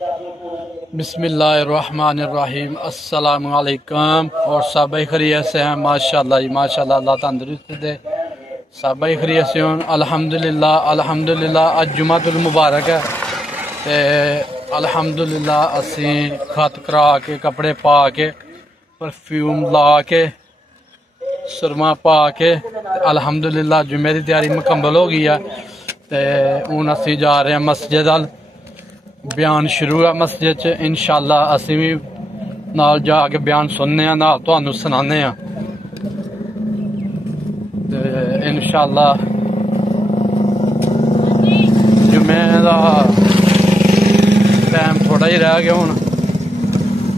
بسم اللہ الرحمن الرحیم، السلام علیکم۔ اور سب خیریت سے ہیں؟ ماشاءاللہ جی ماشاءاللہ، اللہ تندرست دے، سب خیریت سے ہوں الحمدللہ الحمدللہ۔ اج جمعۃ المبارک ہے تے الحمدللہ اسی خط کرا کے کپڑے پا کے پرفیوم لا کے سرما پا کے الحمدللہ جمعے کی تیاری مکمل ہو گئی ہے تے ہن اسی جا رہے ہیں مسجد ال۔ بیان شروع ہے مسجد چ، انشاءاللہ اسی بھی نال جا کے بیان سننے ہیں، نال تانوں سنانے ہیں تے انشاءاللہ جمعے دا ٹائم تھوڑا ہی رہ گیا ہن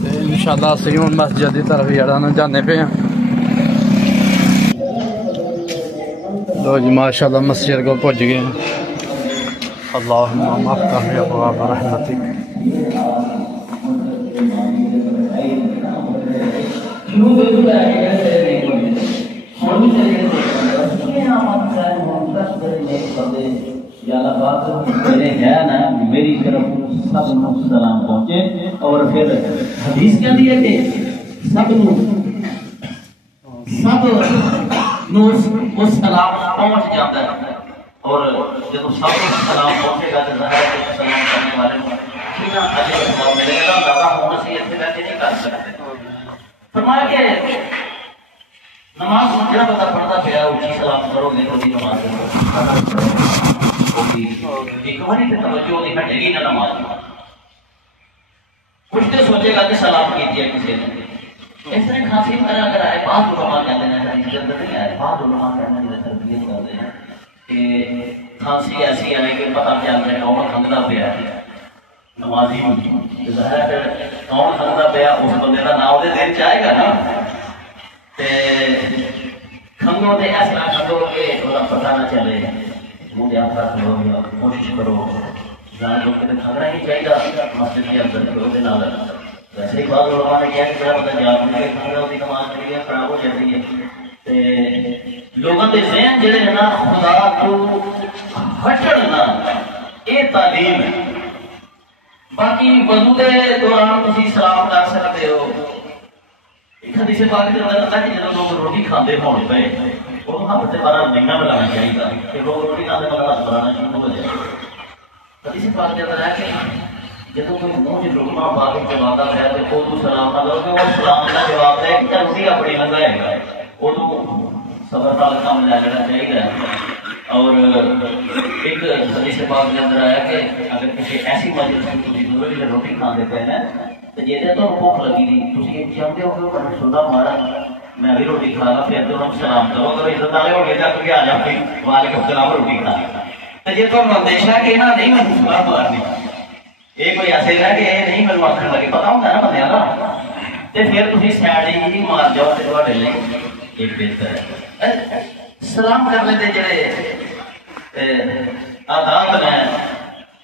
تے انشاءاللہ اسی ہن مسجد کی طرف جانے پے ہیں۔ لو جی ماشاءاللہ مسجد کو پہنچ گئے ہیں۔ اللہم افتح ابواب رحمتک۔ میری طرف سب سلام پہنچے، اور پھر حدیث کیا دی ہے کہ سب وہ سلام پہنچ جاتا ہے، اور جب سب سلام پہنچے گا تو ظاہر ہے کہ سلام کرنے والے کتنا اجر ثواب ملے گا، زیادہ ہونا سے اتنے بیٹھے نہیں کر سکتے۔ فرمایا کہ نماز جہاں بندہ پڑھتا پیا اچھی سلام کرو گے تو نماز ایک باری تے توجہ ہوتی ہٹے گی نہ نماز، کچھ تو سوچے گا کہ سلام کیجیے کسی نے۔ اس طرح کھانسی وغیرہ اگر آئے، بعض علماء کہتے ہیں حدیث کے اندر نہیں آئے، بعض علماء کہتے ہیں تربیت کرتے ہیں کہ کھانسی ایسی ہے کہ پتہ چل رہا ہے کون کھنگدا پیا ہے، نمازی ظاہر ہے کون کھنگدا پیا اس بندے کا نام دے دل چاہے گا نا، کھنگو دے ایسا کھنگو کہ پتہ نہ چلے، منہ دے ہاتھ رکھ لو، کوشش کرو جان لوگ کے کھنگنا ہی چاہیے مسجد کے اندر کرو دے نال۔ ویسے ہی بعض علماء نے کہا کہ میرا بندہ جان کے کھنگنا ہوتی نماز پڑھی ہے خراب ہو جاتی ہے۔ لوگوں کے ذہن جڑے ہیں نا خدا کو ہٹن نا، یہ تعلیم ہے۔ باقی وضو دے دوران تسی سلام کر سکتے ہو۔ ایک حدیث پاک کے اندر آتا ہے کہ جب لوگ روٹی کھاندے ہون پے وہ ہاتھ سے بارہ نہیں ملانا چاہیے کہ لوگ روٹی کھاندے بارہ ہاتھ بلانا شروع ہو جائے۔ حدیث پاک کے اندر ہے کہ جب کوئی منہ چ لقمہ پا کے چباتا ہے تو وہ سلام نہ کرو کہ وہ سلام کا جواب دے کہ روٹی اپنی لنگائے گا، وہ صبر نال کام لے لینا چاہیے۔ اور ایک حدیث پاک کے اندر آیا کہ اگر کسی ایسی مجلس میں تسی ضروری روٹی کھاندے پے نا تے جے تو بھوک لگی دی تسی چاہتے ہو کہ میں سودا مارا میں بھی روٹی کھا لا، پھر تو ہم سلام کرو اگر عزت والے ہو گئے تو کہ آ جا کوئی وعلیکم السلام روٹی کھا تے جے تو اندیشہ کہ نہ نہیں میں سلام مارنی، یہ کوئی ایسے ہے کہ یہ نہیں میرے آخر لگے پتا ہوتا ہے نا بندے کا، تے پھر تسی سائڈ ہی مار جاؤ تے تہاڈے لئی ایک بہتر ہے۔ سلام کرنے دے جڑے آداب ہیں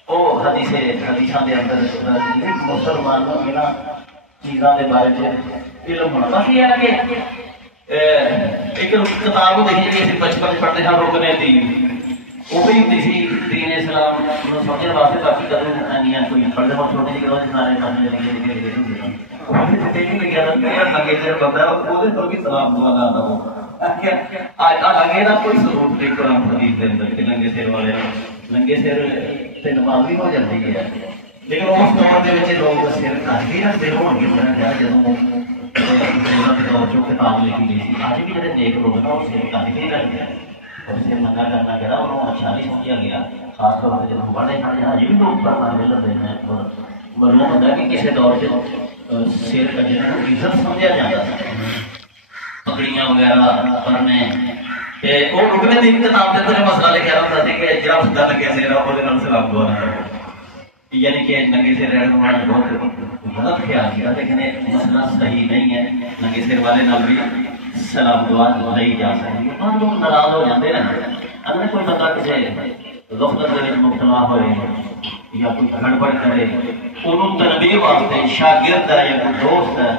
وہ حدیثاں دے اندر مسلمانوں کی چیزاں دے بارے علم ہونا۔ باقی یہ ہے کہ ایک کتاب دیکھی جی اسی بچپن پڑھتے ہیں رکنے دین، وہ بھی ہوتی سی دین اسلام سمجھنے واسطے، باقی کدوں کوئی پڑھتے وقت چھوٹی جی کرو سارے سامنے آگے کا کوئی ضرورت نہیں قرآن حدیث کے اندر کہ ننگے سر والے ننگے سر سے نماز بھی ہو جاتی ہے، لیکن اس دور کے لوگ سر کر کے رکھتے ہون گے جب کتاب لکھی گئی تھی۔ آج بھی جڑے نیک لوگ نا وہ سر کر کے رکھتے ہیں، اور سر ننگا کرنا جڑا انہوں اچھا نہیں سمجھا گیا، خاص طور پر جب بڑے کھڑے ہیں بھی لوگ پڑھنا ملتے ہیں، اور معلوم ہوتا ہے کہ کسی دور سے سر کا جنہیں عزت سمجھا جاتا ہے، پگڑیاں وغیرہ پڑھنے وہ رکنے دین کتاب کے اندر مسئلہ لکھا ہوتا ہے کہ جڑا بندہ ننگے سر ہے وہ سلام دعا نہ کرو، یعنی کہ ننگے سر رہنے والا بہت غلط خیال کیا، لیکن مسئلہ صحیح نہیں ہے، ننگے سر والے نال بھی سلام دعا نہیں جا سکتی۔ اور لوگ ناراض ہو جاتے ہیں اگر کوئی بندہ کسی غفلت میں مبتلا ہوئے یا کوئی گڑبڑ کرے، انہوں تنبیہ واسطے شاگرد ہے یا کوئی دوست ہے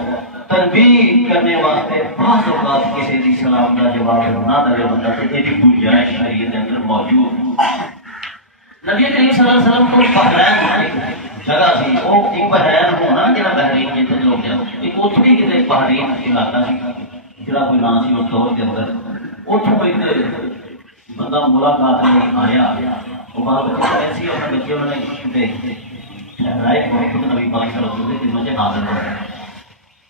تنبیہ کرنے واسطے بعض اوقات کسی دی سلام کا جواب نہ دے بندہ تے ایڈی گنجائش شریعت کے اندر موجود۔ نبی کریم صلی اللہ علیہ وسلم کو بحرین جگہ سی وہ ایک بحرین ہونا جہاں بحرین جتنے لوگ جاتے ایک اتوں بھی کتنے بحرین علاقہ سی جہاں کوئی نام سی اس دور کے اندر اتوں ایک بندہ ملاقات نہیں آیا وہ بال بچے ایسی اپنے بچے انہوں نے ٹھہرائے خود نبی پاک صلی اللہ علیہ وسلم کی مجھے حاضر ہو گیا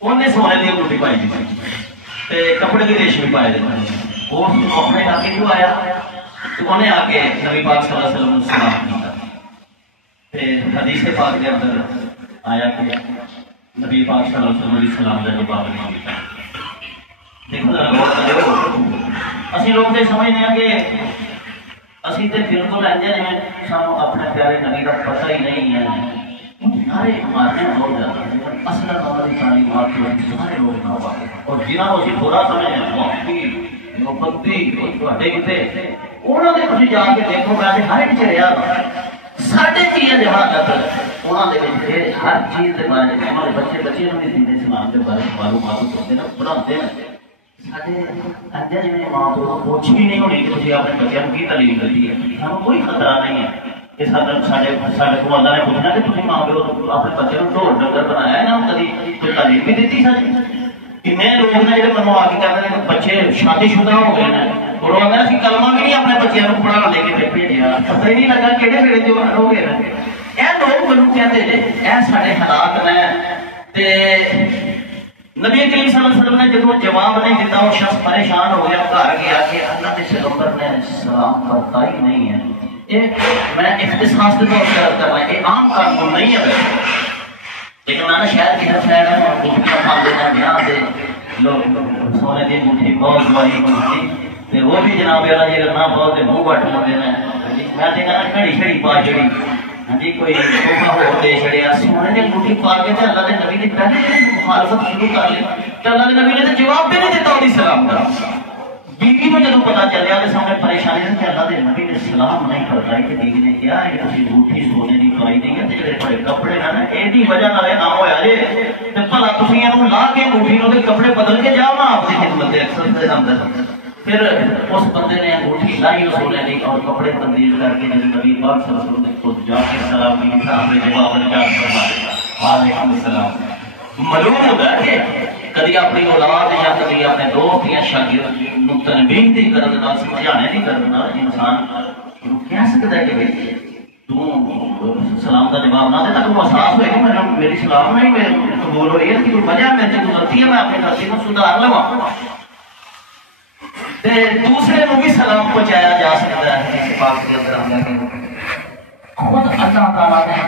انہیں سونے کی روٹی پائی تھی کپڑے کی ریشمی پائے تھے وہ اپنے علاقے کیوں آیا تو انہیں آ کے نبی پاک صلی اللہ علیہ وسلم نے سلام کیا حدیث پاک کے اندر آیا کہ نبی پاک صلی اللہ علیہ وسلم علیہ السلام کا جواب نہیں دیتا دیکھو ذرا غور کرو اسی لوگ تو سمجھتے ہیں کہ اسی تے بالکل ایسے جی سانو اپنے پیارے نبی کا پتہ ہی نہیں ہے سارے ہمارے لوگ جاتے ہیں اصل ہماری تعلیمات سارے لوگ نہ پاتے اور جنہوں کو اسی برا سمجھیں محبتی تھوڑے کتنے انہوں نے تھی جا کے دیکھو میں ہر ایک چاہا ساڑھے چیز جہاں انہوں نے ہر چیز کے بارے میں ہمارے بچے بچے بھی دین اسلام کے بارے میں معلومات کرتے ہیں پڑھاتے ہیں سارے جی ماں کو کچھ بھی نہیں ہونی کہ تھی اپنے بچوں کو کی تعلیم دی ہے ہمیں کوئی خطرہ نہیں ہے کہ سارے کو اللہ نے پوچھنا کہ تھی ماں پیو اپنے بچے کو ڈھول ڈنگر بنایا ہے نا کبھی کوئی تعلیم بھی دیتی ساری کنے لوگ نے جڑے منو آ کے کہتے ہیں کہ بچے شادی شدہ ہو گئے ہیں اور وہ اگر اسی کلمہ بھی نہیں اپنے بچوں کو پڑھا لے کے بھیجیا پتہ ہی نہیں لگا کہڑے ویلے جو ہو گئے ہیں یہ لوگ منو کہتے ہیں یہ سارے حالات نے تے نبی کریم صلی اللہ علیہ وسلم نے جب جواب نہیں دیتا وہ شخص پریشان ہو گیا گھر گیا کہ اللہ کے پیغمبر نے سلام کرتا ہی نہیں ہے میں اختصاص کے طور پر عرض کر رہا ہوں یہ عام قانون نہیں ہے لیکن میں نے شاید کسی شہر میں انگوٹھیاں پال دینا بیاہ دے لوگ سونے کی انگوٹھی بہت بڑی انگوٹھی وہ بھی جناب والا جی نہ بہت منہ بٹ لگے ہیں میں تو کہنا گھڑی شڑی پا چڑی ہاں جی کوئی تحفہ ہو دے چڑیا سونے کی انگوٹھی پا کے تو اللہ کے نبی نے پہلے مخالفت شروع کر لی تو اللہ کے نبی نے تو جواب بھی نہیں دیتا انہیں سلام کا بیوی کو جب پتا چلیا تو سامنے پریشانی ہے کہ اللہ کے نبی نے سلام نہیں کرتا کہ بیوی نے کیا ہے کہ انگوٹھی سونے کی پائی نہیں ہے جڑے بڑے کپڑے نا یہ وجہ نہ نہ ہوا جی تو بھلا تھی یہ لا کے انگوٹھی نو کپڑے بدل کے جاؤ نا آپ کی خدمت اکثر اندر پھر اس بندے نے انگوٹھی لائی سونے کی اور کپڑے تبدیل کر کے نبی پاک صلی اللہ علیہ وسلم کو جا کے سلام کی تھا ہمیں جواب نے کیا فرمایا وعلیکم السلام معلوم ہوتا ہے کہ کبھی اپنی اولاد یا کبھی اپنے دوست یا شاگرد تنبیہ دی کرن نال سمجھانے دی کرن نال انسان کہہ سکتا ہے کہ تو سلام کا جواب نہ دے تاکہ وہ احساس ہوئے کہ میری سلام نہیں قبول ہوئی ہے کہ وجہ میں سے غلطی ہے میں اپنی غلطی کو سدھار لواں دوسرے کو بھی سلام پہنچایا جا سکتا ہے اس پاک کے اندر ہم خود اللہ تعالیٰ نے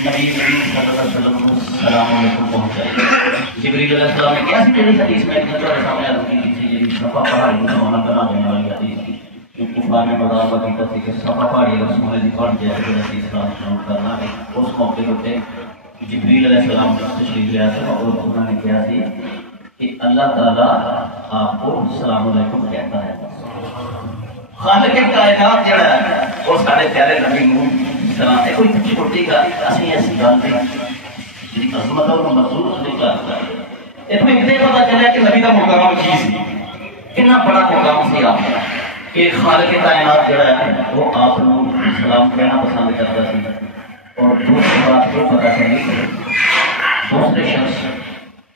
نبی صلی اللہ علیہ وسلم کو سلام علیکم پہنچایا جبریل علیہ السلام نے کیا سی پہلی حدیث میں تمہارے سامنے عرض کی تھی یہ صفا پہاڑی کو سونا بنا دینے والی حدیث تھی کہ کفار نے مداربہ کیا تھی کہ صفا پہاڑی اگر سونے کی پڑھ جائے تو نبی اسلام شروع کرنا ہے اس موقع کے جبریل علیہ السلام نے تشریف لیا تھا اور انہوں نے کیا تھی کہ اللہ تعالیٰ آپ کو السلام علیکم کہتا ہے خالق کائنات جڑا ہے وہ سارے پیارے نبی کو سلام ہے کوئی چھوٹی گل اسی ایسی گل نہیں جی عظمت اور مقصود نہیں کرتا ہے یہ اتنے پتا چلا کہ نبی کا مقام کی سی کتنا بڑا مقام سی آپ کا کہ خالق کائنات جڑا ہے وہ آپ کو سلام کہنا پسند کرتا سی اور دوسری بات یہ پتا چلی کہ دوسرے شخص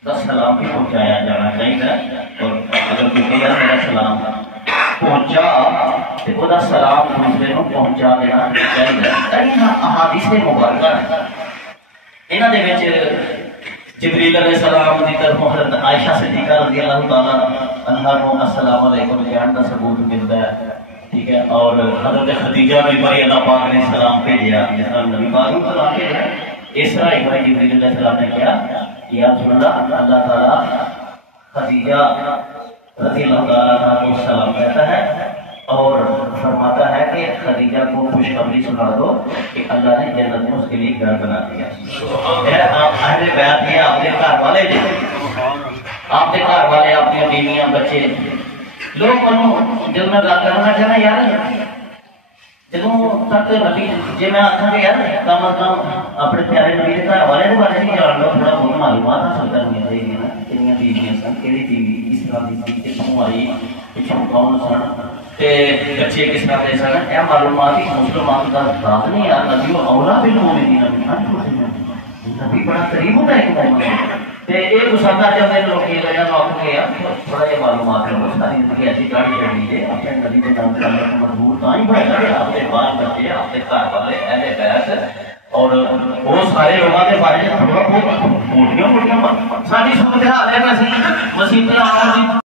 کا سلام بھی پہنچایا جانا چاہیے اور اگر کوئی کہا میرا سلام پہنچا تو وہ سلام دوسرے کو پہنچا دینا چاہیے کئی احادیث مبارکہ انہوں نے جبریل علیہ السلام کی طرف حضرت عائشہ صدیقہ رضی اللہ تعالیٰ عنہا کو السلام علیکم کہنے کا ثبوت ملتا ہے ٹھیک ہے اور حضرت خدیجہ بھی بھائی اللہ پاک نے سلام بھیجا جس طرح نبی پاک نے سلام بھیجا اس طرح ایک بھائی جبریل علیہ السلام نے کیا یا رسول اللہ تعالیٰ خدیجہ رضی اللہ تعالیٰ کو سلام کہتا ہے اور فرماتا ہے کہ خدیجہ کو خوشخبری سنا دو کہ اللہ نے جنت میں اس کے لیے گھر بنا دیا اہل بیت یہ آپ کے گھر والے تھے آپ کے گھر والے آپ کی بیویاں بچے لوگ جب میں گل کرنا چاہنا یار جدوں تک نبی جی میں آخا کہ یار کم از کم اپنے پیارے نبی کے گھر والے کے بارے میں جان لو تھوڑا بہت معلومات حاصل کرنی چاہیے نا کنیاں بیویاں سن کہڑی بیوی کس طرح کی سی کتوں آئی پچھوں کون سن بچے کس طرح کے سن یہ معلومات ہی مسلمان کا ذات نہیں یار نبی اولا بالمؤمنین نبی بڑا قریب ہوتا ہے ایک مومن تے ایک گساتا جب میں لوگ یہ گیا نو کے تھوڑا جہا معلومات ہے وہ ساری زندگی ایسی گاڑی چڑھ لیجیے اپنے نبی کے نام سے اللہ کو مضبوط تاں ہی بڑھے گا آپ کے بال بچے آپ کے گھر والے اہل بیت اور وہ سارے لوگوں کے بارے میں تھوڑا بہت موٹیاں موٹیاں ساری صورت حال ہے ویسے مسیح